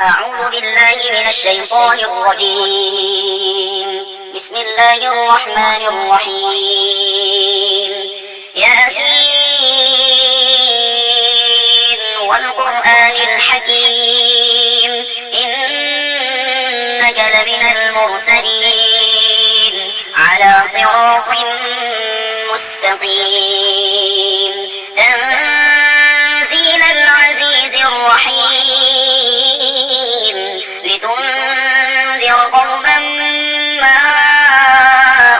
أعوذ بالله من الشيطان الرجيم. بسم الله الرحمن الرحيم. ياسين والقرآن الحكيم إنك لمن المرسلين على صراط مستقيم تنزيل العزيز الرحيم لتنذر قوما ما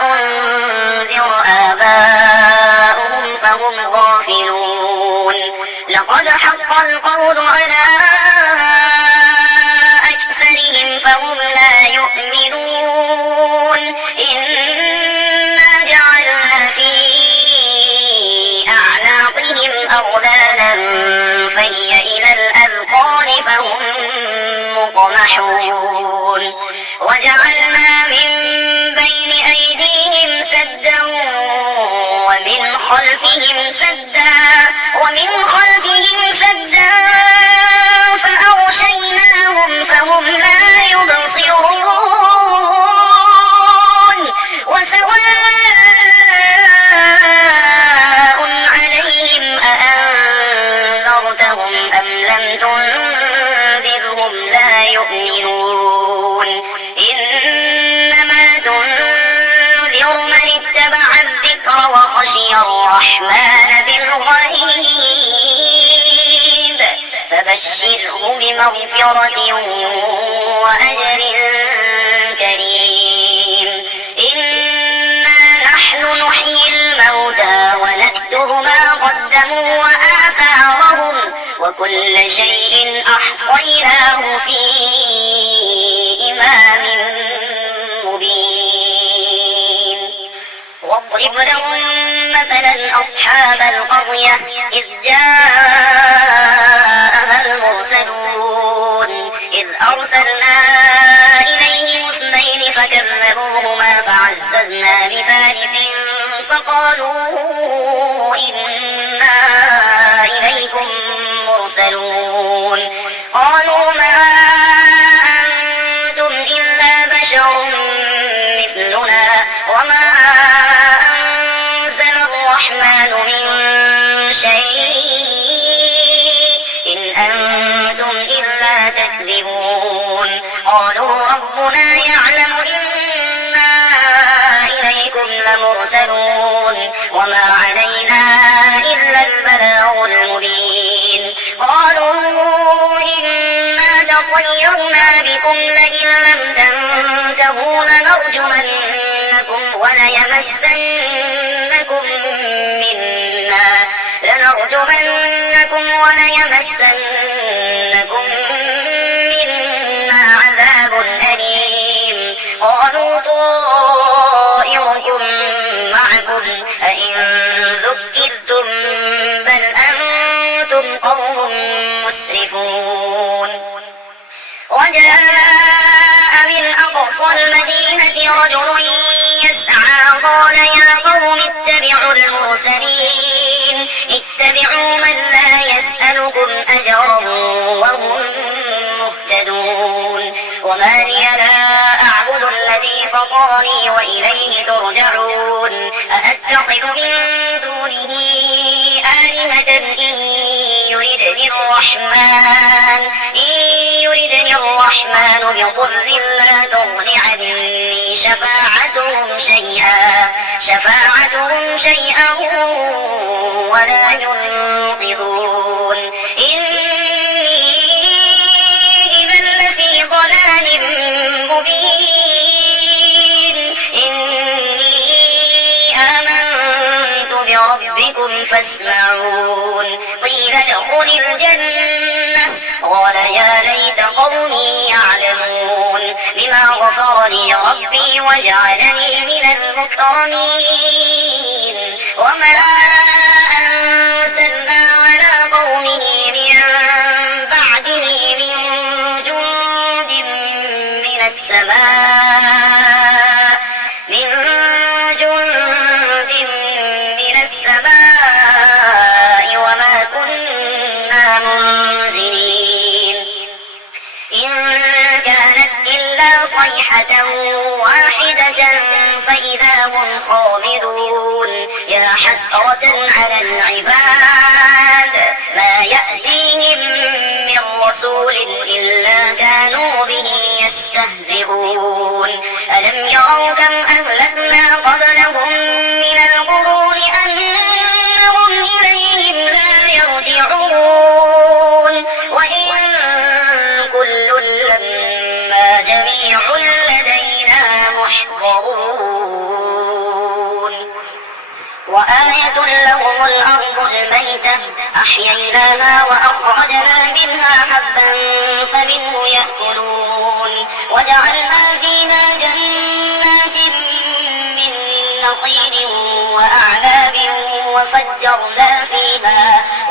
أنذر آباؤهم فهم غافلون لقد حق القول على أكثرهم فهم لا يؤمنون إنا جعلنا في أعناقهم أغلالا فهي إلى الأذقان فهم مقمحون وجعلنا من بين أيديهم سدا ومن خلفهم سدا فأغشيناهم فهم لا يبصرون وسواء عليهم أأنذرتهم أم لم تنذرهم لا يؤمنون إنما تنذر من اتبع الذكر وخشي الرحمن بالغيب فبشره بمغفرة وأجر كريم إنا نحن نحيي الموتى ونكتب ما قدموا وآثارهم وكل شيء أحصيناه في إمام مبين واضرب لهم مثلا أصحاب القرية إذ جاءها المرسلون إذ أرسلنا إليهم اثنين فكذبوهما فعززنا بثالث فقالوا إنا إليكم مرسلون قالوا ما أنتم إلا بشر مثلنا وما أنزل الرحمن من شيء إن أنتم إلا تكذبون قالوا ربنا يعلم إنا إليكم لمرسلون وما علينا إلا البلاغ المبين قالوا إنا تطيرنا بكم لئن لم تنتهوا لنرجمنكم وليمسنكم منا عذاب أليم قالوا طائركم معكم أئن ذكرتم بل أنتم قوم مسرفون وجاء من أقصى المدينة رجل يسعى قال يا قوم اتبعوا المرسلين اتبعوا من لا يسألكم أجرا وهم مهتدون وما لي لا أعبد الذي فطرني وإليه ترجعون أأتخذ من دونه آلهة إن يردني الرحمن بضر لا تغن عني شفاعتهم شيئا ولا ينقذون إني إذا لفي ضلال مبين إني آمنت بربكم فاسمعون قيل ادخل الجنة قال يا ليت قومي يعلمون بما غفر لي ربي وجعلني من المكرمين وما أرسلنا على قومه من بعده من جند من السماء وما كنا منزلين إن كانت إلا صيحة واحدة فإذا هم خامدون يا حسرة على العباد ما يأتيهم من رسول إلا كانوا به يستهزئون ألم يروا كم أهلكنا قبلهم من القرون أنهم إليهم لا يرجعون وإن كل لما جميع لدينا محضرون وآية لهم الأرض الميتة أحييناها وأخرجنا منها حبا فمنه يأكلون وجعلنا فيها جنات من نخيل وأعناب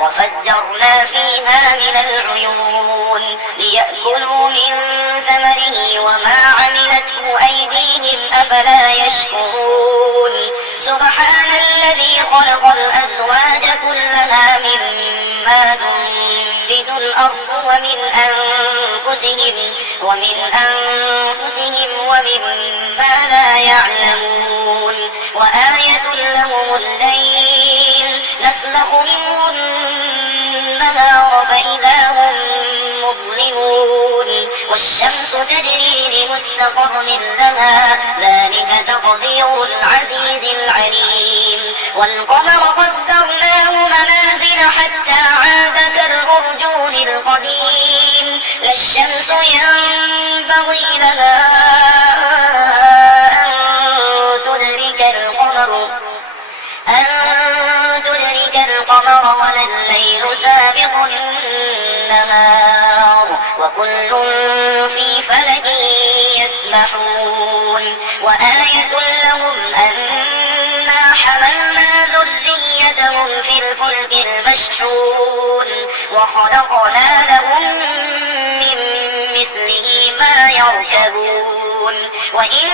وفجرنا فيها من العيون ليأكلوا من ثمره وما عملته أيديهم أفلا يشكرون سبحان الذي خلق الأزواج كلها مما تنبت الأرض ومن أنفسهم ومما لا يعلمون وآية لهم الليل نسلخ منه النهار فإذا هم مظلمون والشمس تجري لمستقر لها ذلك تقدير العزيز العليم والقمر قدرناه منازل حتى عاد كالأرجون القديم لا الشمس ينبغي لها أن تدرك القمر ولا الليل سابق النهار وكل في فلك يسبحون وآية لهم أنا حملنا ذريتهم في الفلك المشحون وخلقنا لهم من مثله ما يركبون وإن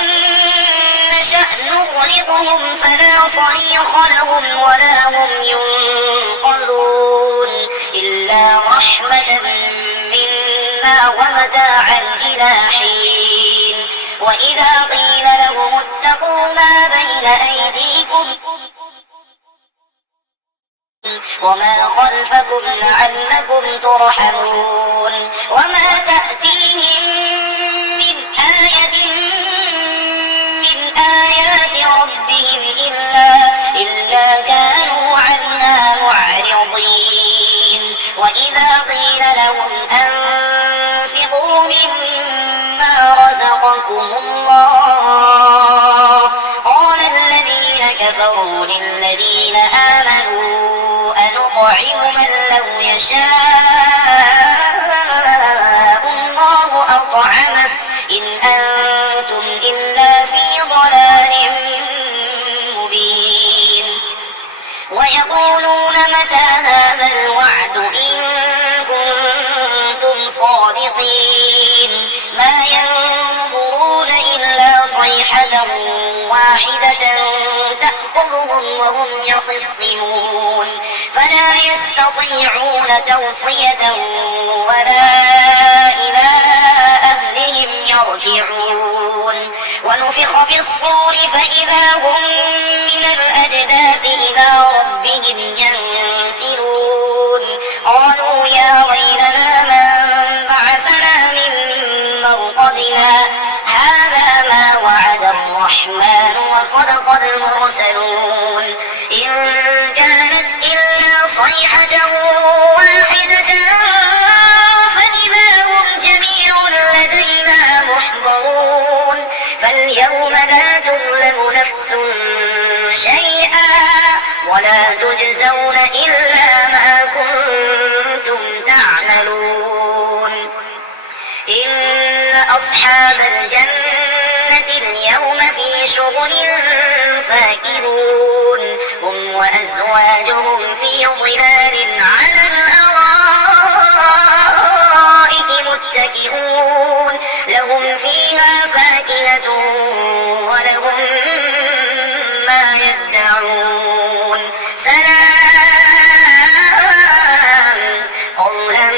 نشأ نغرقهم فلا صريخ لهم ولا هم ينقذون إلا رحمة منا ومتاعا إلى حين وإذا قيل لهم اتقوا ما بين أيديكم وما خلفكم لعلكم ترحمون وما تأتيهم من آية من آيات ربهم إلا كانوا عنها معرضين وإذا قيل لهم أنفقوا مما رزقكم الله قال الذين كفروا للذين آمنوا أنطعم من لو يشاء الله أطعمه إن أنتم إلا في ضلال مبين ويقولون متى هذا الوعد إن كنتم صادقين ما ينظرون إلا صيحة واحدة تأخذهم وهم يخصمون فلا يستطيعون توصية ولا إلى أهلهم يرجعون ونفخ في الصور فإذا هم من الأجداث إلى ربهم ينسلون قالوا يا ويلنا من بعثنا من مرقدنا هذا ما وعد الرحمن وصدق المرسلون إن كانت إلا صيحة واحدة فإذا هم جميع لدينا محضرون فاليوم لا تظلم نفس شيئا ولا تجزون إلا ما كنتم تعملون إن أصحاب الجنة اليوم في شغل فاكهون هم وأزواجهم في ظلال على الأرائك متكئون لهم فيها فاكهة ولهم ما يدعون سلام قولا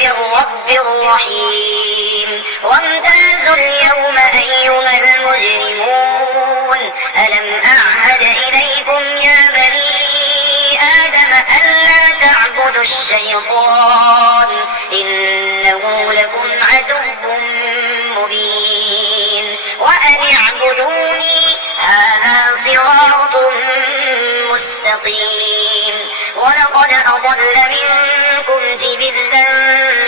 من رب رحيم لكم عدو مبين وأن اعبدوني هذا صراط مستقيم ولقد أضل منكم جبلا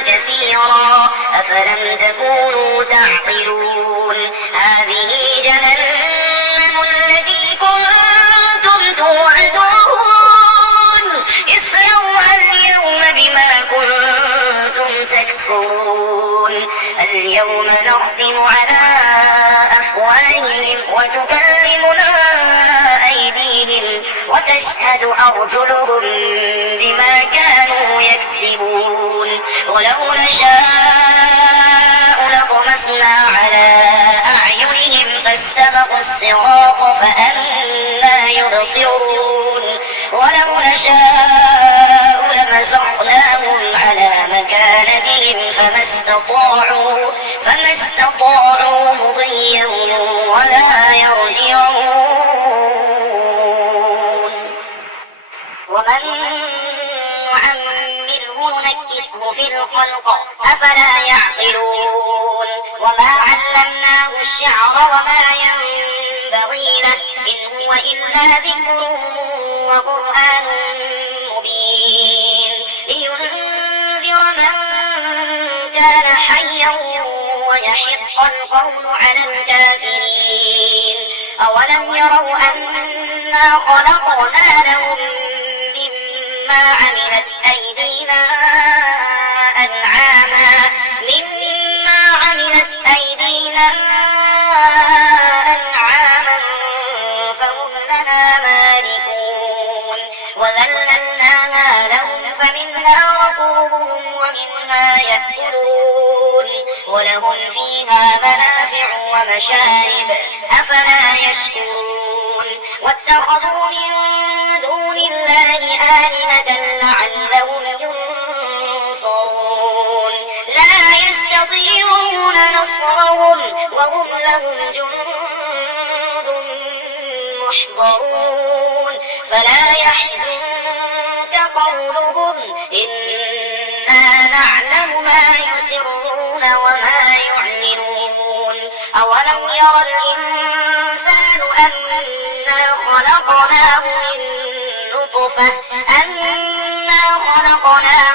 كثيرا أفلم تكونوا تعقلون هذه جهنم التي كنتم توعدون اصلوها اليوم بما كنتم تكفرون اليوم نختم على أفواههم وتكلمنا أيديهم وتشهد أرجلهم بما كانوا يكسبون ولو نشاء لطمسنا على أعينهم فاستبقوا الصراط فأنى يبصرون ولو نشاء لمسخناهم على مكانتهم فما استطاعوا مضيا ولا يرجعون ومن نعمره نكسه في الخلق أفلا يعقلون وما علمناه الشعر وما ينبغي له إن هو إلا ذكر وقرآن مبين لينذر من كان حيا ويحق القول على الكافرين أولم يروا أنا خلقنا لهم مما عملت أيدينا أنعاما فهم لنا مالكون وذللناها لهم فمنها ركوبهم ومنها يأكلون ولهم فيها منافع ومشارب أفلا يشكرون واتخذوا من دون الله آلهة لعلهم ينصرون لا يستطيعون نصرهم وهم لهم جند محضرون فلا يحزنك قولهم إنا نعلم ما يسرون وما يعلنون أولم ير الإنسان أنا خلقناه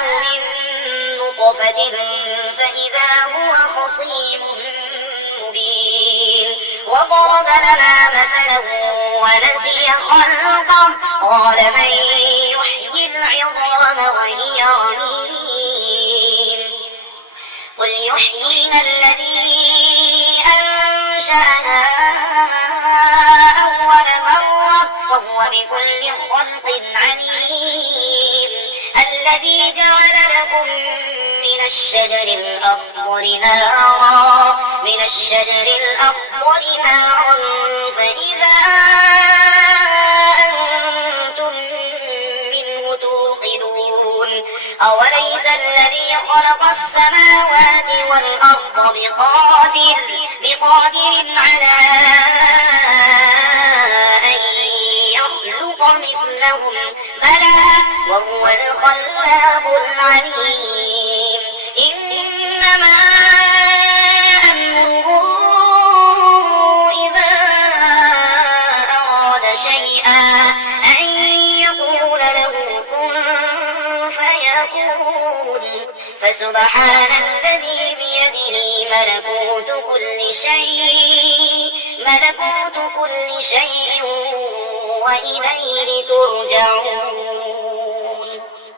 من نطفة فإذا هو خصيم مبين وضرب لنا مثلا ونسي خلقه قال من يحيي العظام وهي رميم قل يحييها الذي أنشأها أول مرة وهو بكل خلق عليم الذي جعل لكم من الشجر الأخضر نارا فإذا أنتم منه توقدون أوليس الذي خلق السماوات والأرض بقادر على أن يخلق مثلهم بلى وهو الخلاق العليم إنما أمره إذا أراد شيئا أن يقول له كن فيكون فسبحان الذي بيده ملكوت كل شيء وإليه ترجعون.